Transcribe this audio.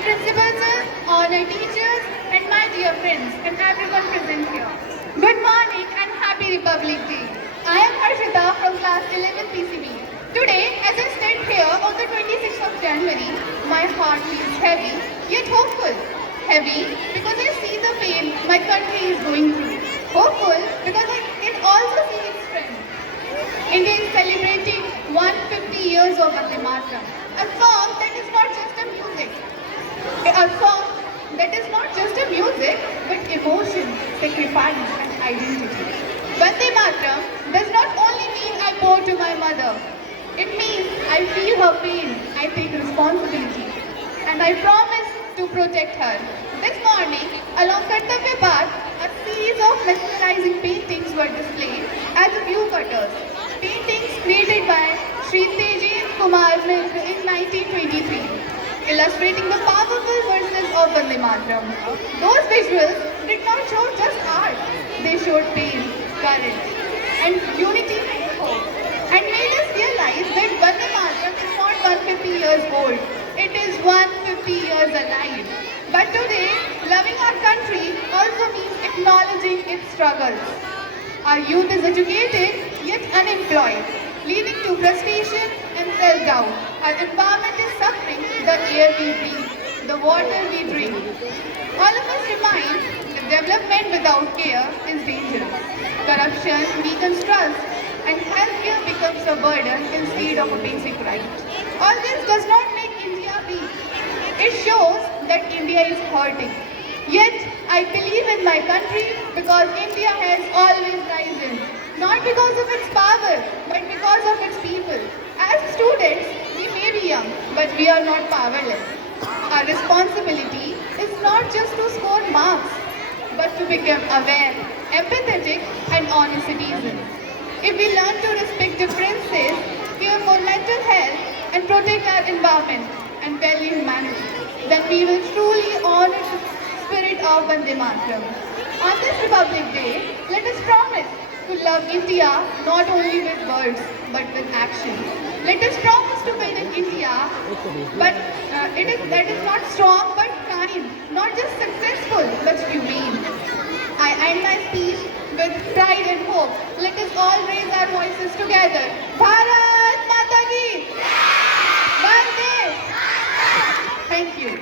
Honored principal sir, honored teachers, and my dear friends and everyone present here. Good morning and happy Republic Day. I am Harshita from class 11 PCB. Today, as I stand here on the 26th of January, my heart feels heavy yet hopeful. Heavy because I see the pain my country is going through. Hopeful because I can also see its strength. India is celebrating 150 years of Vande Mataram, a song that is not just a music, a song that is not just a music, but emotion, sacrifice, and identity. Vande Mataram does not only mean I bow to my mother. It means I feel her pain, I take responsibility, and I promise to protect her. This morning, along Kartavya Path, a series of mesmerizing paintings were displayed as view cutters. Paintings created by Sri Tejen Kumar Mitra in 1923, illustrating the powerful verses of Vande Mataram. Those visuals did not show just art, they showed pain, courage, and unity and hope, and made us realize that Vande Mataram is not 150 years old, it is 150 years alive. But today, loving our country also means acknowledging its struggles. Our youth is educated yet unemployed, leading to frustration and self-doubt. Our environment is suffering the air we breathe, the water we drink. All of us remind that development without care is dangerous. Corruption weakens trust, and healthcare becomes a burden instead of a basic right. All this does not make India weak. It shows that India is hurting. Yet, I believe in my country because India has always risen. Not because of its power, but because of its people. As students, we may be young, but we are not powerless. Our responsibility is not just to score marks, but to become aware, empathetic, and honest citizens. If we learn to respect differences, care for mental health, and protect our environment and value humanity, then we will truly honor the spirit of Vande Mataram. On this Republic Day, let us promise to love India not only with words but with action. Let us promise to build an India that is not strong but kind, not just successful but humane. I end my speech with pride and hope. Let us all raise our voices together. Bharat Mata Ki! Vande! Thank you.